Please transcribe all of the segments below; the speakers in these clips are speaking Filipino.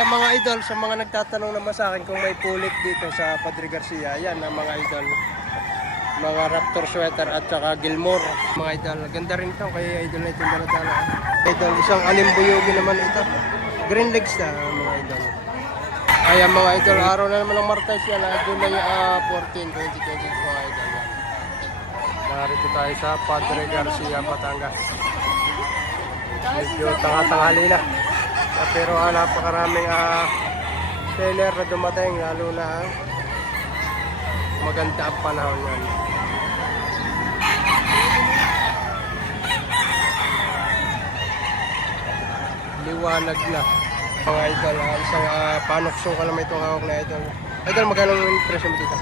Kaya mga idol, sa mga nagtatanong naman sa akin kung may pulit dito sa Padre Garcia, yan ang mga idol. Mga Raptor sweater at saka Gilmore. Mga idol, ganda rin ito. Kaya idol na itong dala-dala. Idol, isang alimbuyugi naman ito. Green legs na mga idol. Kaya mga idol, araw na naman ng Martes yan. July 14, 2020 mga idol. Narito tayo sa Padre Garcia, Batangas. Medyo tanga-tanghali na. Pero napakaraming seller na dumating, lalo na maganda ang panahon yan. Liwanag na mga idol. Isang panokso ka naman itong hawak na idol. Idol, magkano yung presyo mo dito?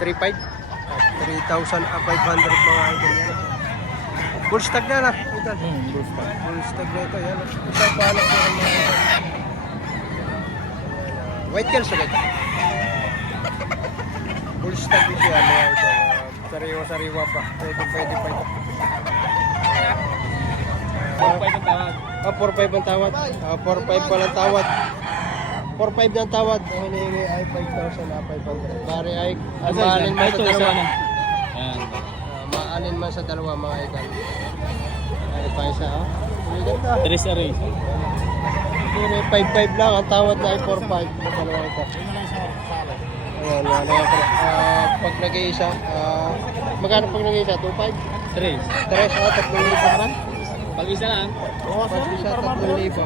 3,500 at 3,500 mga idol yan. Full stag na idol. Full stag na ito yan. Isang panokso ka mga idol. White girls ulit. Full stag na siya mga idol. Sariwa-sariwa pa. Pwede pa ito. 4,500 ang tawad. 4,500 ang tawad. 4,500 pa lang tawad. 4,500 ng tawad. Ang hinihingi ay 5,500. Bari ay maalin man sa dalawa. Ayan. Maalin man sa dalawa mga idol. Ay pa isa ha. Hindi ganda. 3 array. Pero 5,500 lang. Ang tawad na ay 4,500. Dalawa ito. Ayan, pag nag-iisa, magkano pag nag-iisa? 2,500? 3. 3,000 naman. Pag isa lang. Pag isa 3,000.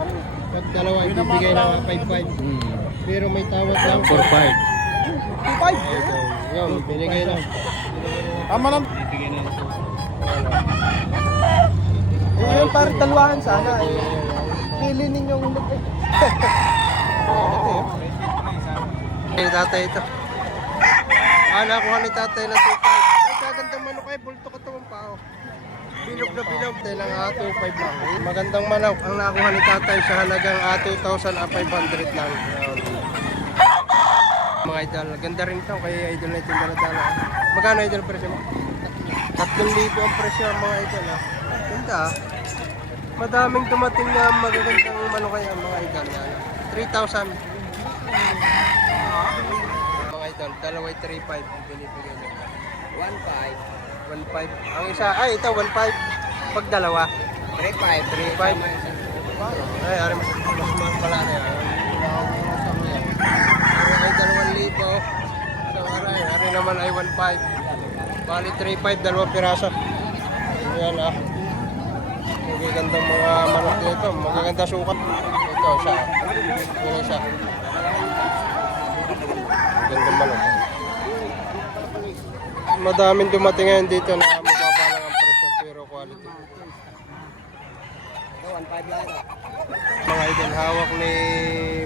Pag dalawa, ibibigay na 5,500. Pero may tawad lang. 4,500. 2,500. Yun, binigay lang. Tama lang. Bibigay na lang. Yung parang dalawahan sana. Pili ninyong hulog eh. Ay, tatay ito. Nakuha ni tatay na 2,500. Ay, kagandang manok ay bulto katawang pao. Bilog na bilog. Tayo lang 2,500 lang. Magandang manok ang nakuha ni tatay sa halagang 2,500 lang. Mga idol, ganda rin ito. Kaya idol na itong dala-dala. Magkano idol presyo mo? 3,000 ang presyo mga idol. Ganda ah. Madaming dumating na magagandang manok kaya mga idol. 3,000. Mga idol, dalawa'y 3,500 binibigay nyo. 1,500. Ang isa, ay ito 1,500. Pag dalawa 3,500. Ay, ari mas mahal pala na yan. Ay 2,000. Isang ari naman ay 1,500. Bali 3,500, dalawang piraso. Ayan ah. Magagandang mga manok dito. Magaganda sukat. Ito isa. Yan isa. Magandang manok. Madaming dumating ngayon dito na mababa lang ang presyo pero quality. 1,500 lang. Mga idol, hawak ni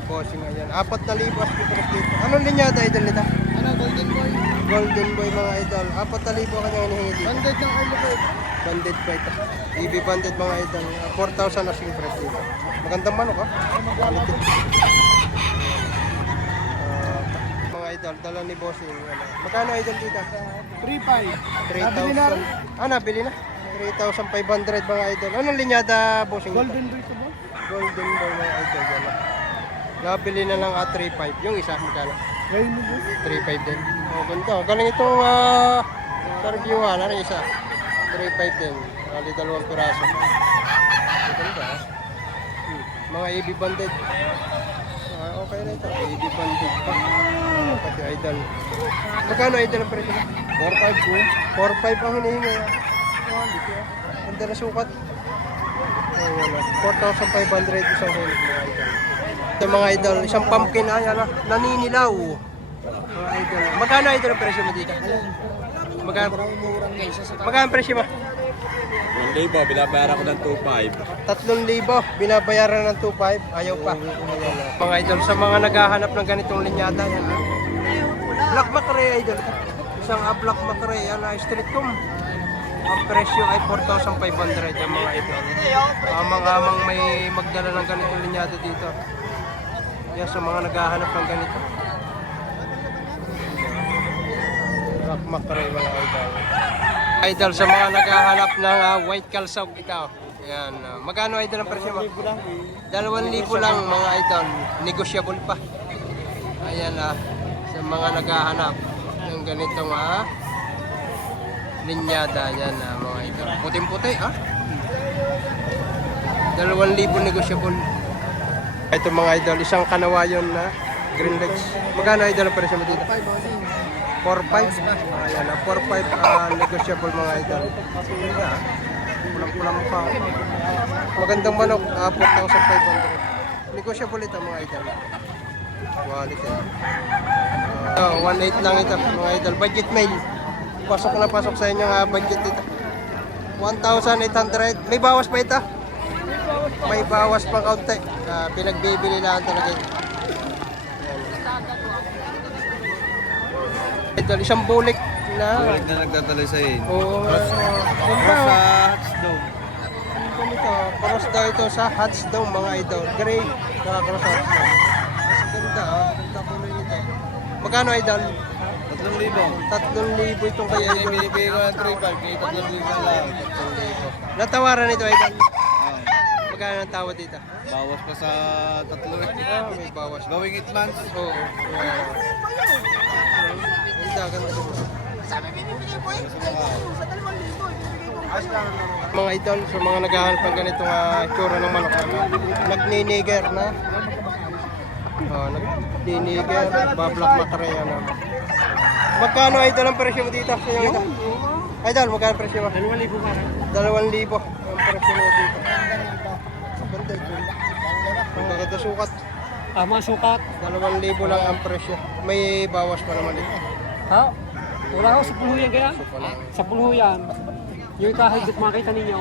Bossing ngayon. 4,000 as difference dito. Anong linyada idol nito? Ano, Golden Boy? Golden Boy mga idol. 4,000 kanya hinihingi dito. Banded ng Arlo Boy. Banded pa ito. EB banded mga idol. 4,000 as difference dito. Magandang manok ha? Quality. Mga idol, dala ni Bossing. Magkano idol dito? 3,500. 3,000. Nabili na. 3,500 mga idol. Anong linyada Bossing? Golden Boy ito ba? Golden Boy mga idol. Yan na. Nabili na lang 3,500. Yung isa, magkano? Ngayon mo ba? 3,500 din. Oh, ganda. Galing itong review ha. Narin isa. 3,500 din. Kali dalawang piraso. Ganda ha. Mga AB banded. Okay na ito. AB banded pa. Pati idol. Magkano idol ang presyo? 4,500 po. 4,500 ang hinihingi. Ganda na sukat. 4,500 isang hulog mga idol. Ito mga idol, isang pumpkin ay naninilaw. Mga idol. Magkano idol ang presyo mo dito? Magkano ang presyo mo? 1,000, binabayaran ko ng 2,500. 3,000 binabayaran ng 2,500. Ayaw pa. Mga idol, sa mga naghahanap ng ganitong linyada yan. Black Macrae idol. Isang Black Macrae yan na street comb. Ang presyo ay 4,500 yung mga idol. Amang-amang may magdala ng ganitong linyada dito. Yan sa mga naghahanap ng ganito. Black Macrae mga idol. Idol sa mga naghahanap ng white calzone ito. Yan. Magkano idol ang presyo mo? 2,000 2,000 lang mga idol. Negotiable pa. Ayan sa mga naghahanap ng ganitong linyada. Ayan mga idol. Puting-puti 2,000 negotiable. Ito mga idol, isang kanawayon na green legs. Magkano idol ang presyo mo dito? 4,500. Ayan 4,500 negotiable mga idol. Pulang-pulang pa. Magandang manok, 4,500. Negotiable ito mga idol. Quality. 1,800 lang ito mga idol. Budget mail. Pasok na pasok sa inyo budget ito. 1,800. May bawas pa ito. May bawas pang kaunti. Pinagbibili lang talaga ito. Idol, isang bulik na. Balik na nagtataloy sa iyo. Oo. Sa Hatsdom. Ganito, cross daw ito sa Hatsdom mga idol. Gray, cross Hatsdom. Mas ganda ganda kulay nito. Magkano idol? 3,000. 3,000 itong kay idol. Binibigay ko ng 3,500. Kaya 3,000 lang. Natawaran ito idol. Magkano ang tawad dito? Bawas pa sa 3. May bawas. Going 8 months. Oo. Ganda, ganda. Mga idol, sa mga naghahanap ng ganitong itsura ng manok, nagniniger na. Nagniniger, bablak makareya na. Magkano idol ang presyo mo dito? Idol, magkano ang presyo mo? 2,000 ang presyo mo dito. Ganda ito. Maganda sukat. Mga sukat. 2,000 lang ang presyo. May bawas pa naman ito. Ha? Wala ko sa puluyan kaya? Sa puluyan. Yung kahit makita ninyo.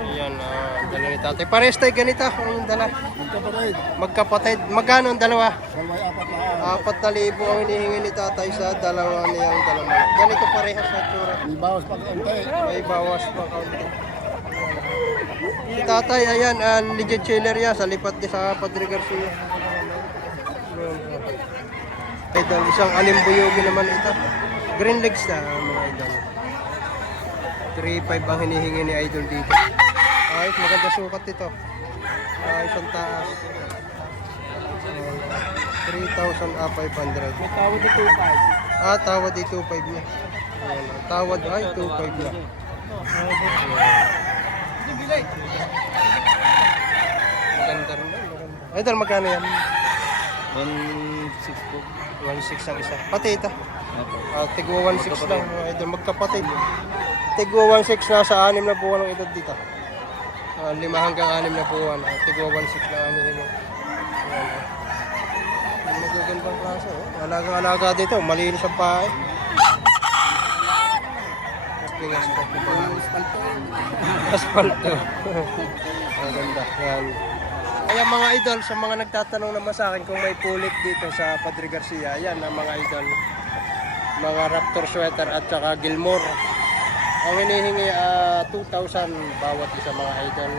Ayan, dala ni tatay. Pares tayo ganito ang dala. Magkapatid. Magkano ang dalawa? 4,000 ang hinihingi ni tatay sa dalawa niyang dalawa. Ganito parehas sa tsura. May bawas pa kaunti. May bawas pa kaunti. Si tatay, ayan, legit chiller yan. Sa lipat niya sa Padre Garcia. Idol, isang alimbuyugi naman ito. Green legs na mga idol. 3,500 ang hinihingi ni idol dito. Ayos, maganda sukat ito. Isang taas. 3,500. Tawad na 2,500. Tawad ay 2,500 niya. Ayan, tawad ay 2,500 niya. Maganda rin yan. Maganda. Idol, magkano yan? 1,600 po. 1,600 ang isa. Pati ito. Opo. Tigwa 1,600 lang mga idol. Magkapatid. Tigwa 1,600 na sa 6 na buwan ng edad dito. 5 hanggang 6 na buwan. Tigwa 1,600 lang ang hinihingi. Ayan. Magagandang klase. Alaga-alaga dito. Malinis ang pahay. Asfalto. Maganda. Yan. Kaya mga idol, sa mga nagtatanong naman sa akin kung may pulik dito sa Padre Garcia, yan ang mga idol. Mga Raptor sweater at saka Gilmore. Ang hinihingi 2,000 bawat isa mga idol.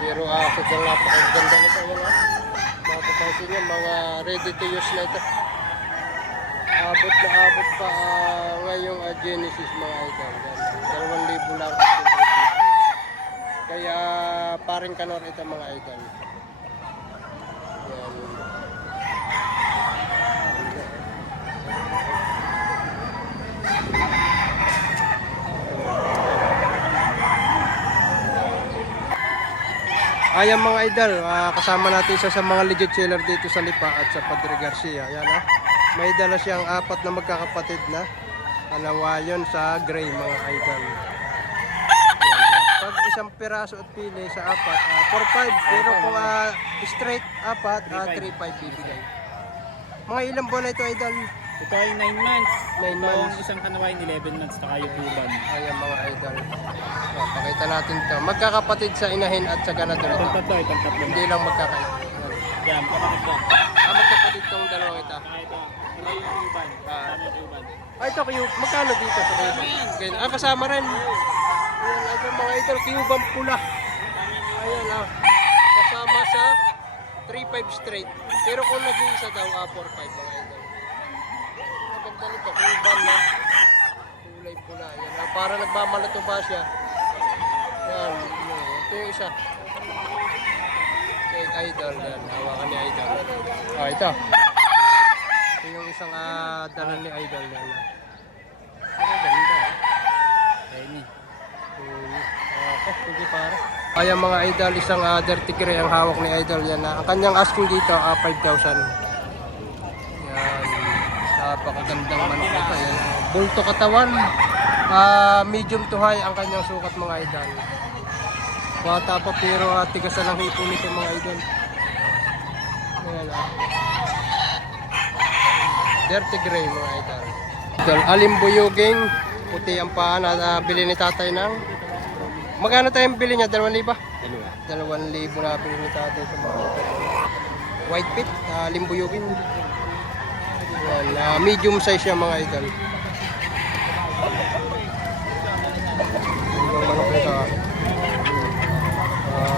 Pero sobrang napakaganda nito yun mapapansin nyo, mga ready to use na ito. Abot na abot pa ngayong Genesis mga idol. 2,000 lang. Kaya paring kanor ito mga idol. Yan. Ayan mga idol, kasama natin isa sa mga legit seller dito sa Lipa at sa Padre Garcia. Ayan may dala siyang 4 na magkakapatid na kanawayon sa gray mga idol. Pag isang piraso at pili sa 4, 4,500. Pero kung straight 4, 3,500 bibigay. Mga ilang buwan na ito idol? Ito ay 9 months. 9 months. Itong isang kanawain 11 months na kayo puban. Ayan mga idol. Pakita natin to. Magkakapatid sa inahin at sa ganador ito. Itong tatlo. Hindi lang magkakait. Yan, kapatid ko. Magkapatid tong dalawang ito. Ito. Ito yung puban. Kami yung puban. Ito Cube. Magkano dito sa Cube? Kasama rin. Ayan, ito mga idol. Cube ang pula. Ayan kasama sa 3,500 straight. Pero kung nag-iisa daw, 4,500 mga idol. Maganda nito. Cube na. Kulay pula. Ayan, para nagmamalato ba siya. Yan. Ito yung isa. Kay Idol yan. Hawakan ni Idol. Oh, ito. Ito yung isang dala ni Idol yan. Ang ganda. Penny. Okay, sige pare. Ayan mga Idol, isang dirty gray ang hawak ni Idol yan. Ang kanyang asking dito 5,000. Yan. Napakagandang manok nito. Yan. Bulto katawan. Medium to high ang kanyang sukat mga Idol. Bata pa pero tigasan ang hipo nito mga Idol. Ayan, dirty gray mga Idol. Idol, alimbuyuging puti ang paa na bili ni tatay ng magkano tayong bili niya? 2,000? 2,000 na bili ni tatay sa mga white pit, limbuyuging. Ayan, medium size siya mga Idol. Yung manok nito.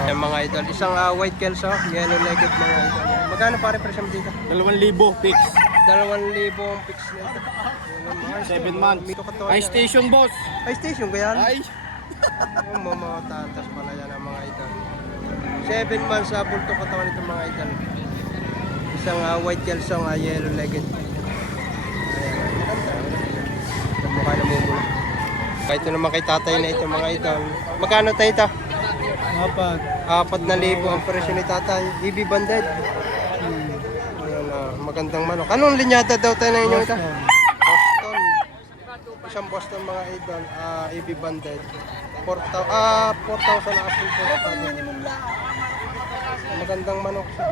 Ayan mga Idol, isang white kelso, yellow legged mga Idol. Magkano pare presyo dito? 2,000 fix. 2,000 ang fix nito. 7 months. High station, boss. High station ba yan? Ay. Mamatatas pala yan ang mga Idol. 7 months sa bulto katawan ito mga Idol. Isang white kelso, yellow legged. Ayan, mukha na mumula. Ito naman kay tatay na ito mga Idol. Magkano tayo ito? 4,000 ang presyo ni tatay. EB banded. Ayan, magandang manok. Anong linyada daw tayo na inyo ito? Boston. Isang Boston mga Idol. EB banded. 4,000 na asking po. Magandang manok siya.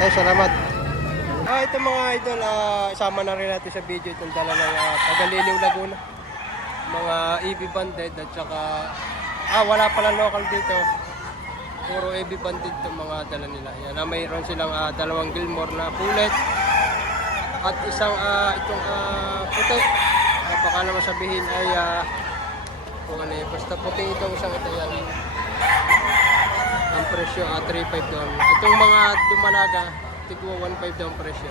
Ay, salamat. Ito mga Idol, isama na rin natin sa video itong dala ng Tagaliliw, Laguna. Mga EB banded at saka wala palang local dito. Puro EB banded itong mga dala nila. Yan, mayroon silang 2 Gilmore na pullet at isang itong puti. Baka naman sabihin ay kung ano eh, basta puti itong isang ito yan. Ang presyo 3,500 doon. Itong mga dumalaga tigwa 1,500 daw ang presyo.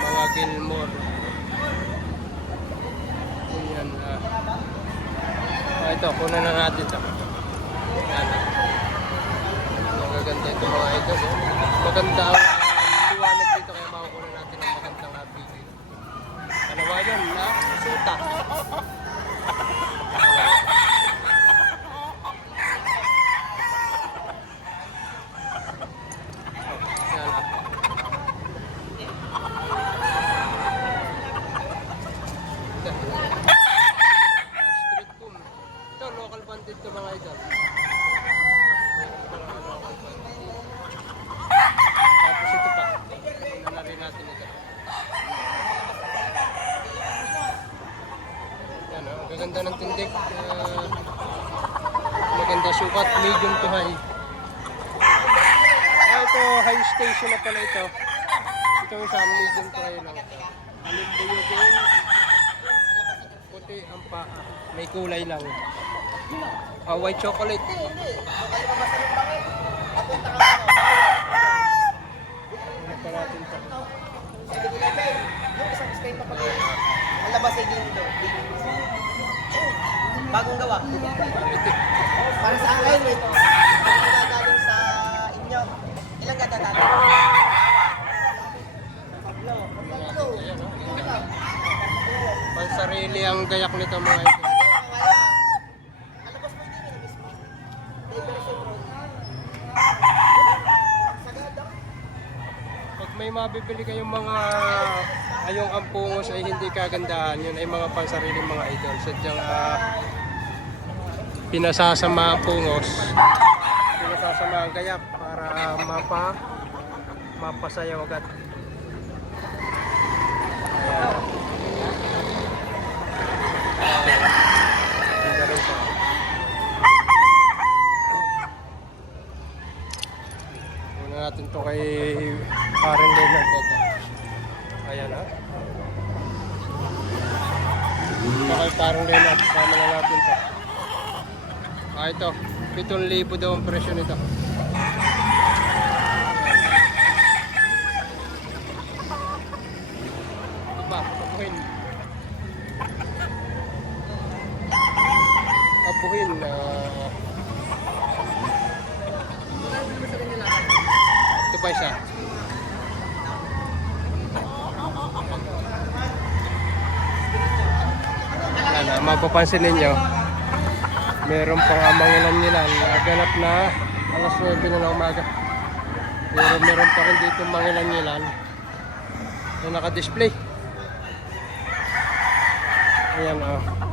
Mga Gilmore. Ayan. Ito, kunan na natin ito. Ayan. Magaganda ito mga Idol. Maganda ang liwanag dito kaya makukunan natin ang magandang video. Ano ba yun? Suta. Street boom. Ito, local bandit to mga Idol. Tapos ito pa. Tingnan na rin natin ito. Yan, ang gaganda ng tindig. Maganda sukat, medium to high. Ito, high station na pala ito. Ito sa medium to high lang. Alimbuyugin. Puti ang paa. May kulay lang. White chocolate. Ano pa natin ito? Ang labas ay dito. Bagong gawa. Quality. Para sa akin, ito. Ang gagaling sa inyo. Ilang ganda natin? Pansarili ang gayak nito mga ito. Pag may mabibili kayong mga ayong ampungos ay hindi kagandahan, yun ay mga pansariling mga idol. Sadyang pinasasama ang pungos, pinasasama ang gayak para mapasayaw agad. Muna natin to kay Karen Leonard ito. Ayan ha. Ito kay Karen Leonard. Sama na natin to. Ito. 7,000 daw ang presyo nito. Ito pa. Papuhin. pa isa. Yan, mapapansin ninyo, meron pang mangilan-ngilan. Naganap na alas 9 na ng umaga. Pero meron pa rin dito mangilan-ngilan na naka-display. Ayan, oh.